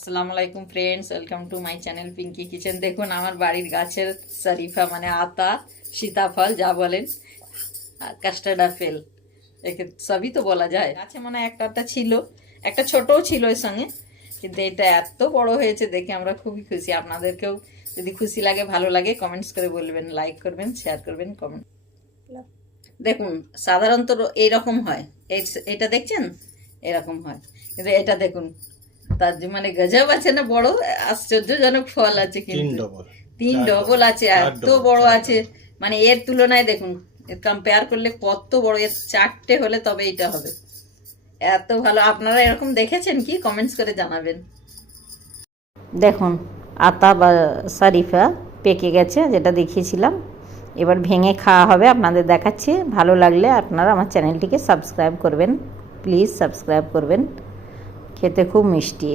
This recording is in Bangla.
আসসালামু আলাইকুম friends, welcome to my channel Pinky kitchen. দেখুন আমার বাড়ির গাছের শরীফা মানে আতা, সীতাফল যা বলেন, কাস্টার্ড আপেল, একে সবই তো বলা যায়। গাছে মানে একটা ছিল, একটা ছোটও ছিল এর সঙ্গে, কিন্তু এটা এত বড় হয়েছে দেখে আমরা খুবই খুশি। আপনাদেরকেও যদি খুশি লাগে, ভালো লাগে, কমেন্টস করে বলবেন, লাইক করবেন, শেয়ার করবেন, কমেন্ট। দেখুন সাধারণত এইরকম হয়, এটা দেখছেন এরকম হয়, কিন্তু এটা দেখুন তার যে মানে গজব আছে না, বড় আশ্চর্যজনক ফল আছে, কিন্তু তিন ডবল আছে, এত বড় আছে। মানে এর তুলনায় দেখুন, কম্পেয়ার করলে কত বড়, এর চারটে হলে তবে এটা হবে। এত ভালো। আপনারা এরকম দেখেছেন কি? কমেন্টস করে জানাবেন। দেখুন আতা বা শরীফা পেকে গেছে, যেটা দেখিয়েছিলাম। এবার ভেঙে খাওয়া হবে, আপনাদের দেখাচ্ছি। ভালো লাগলে আপনারা আমার চ্যানেলটিকে সাবস্ক্রাইব করবেন, প্লিজ সাবস্ক্রাইব করবেন। খেতে খুব মিষ্টি।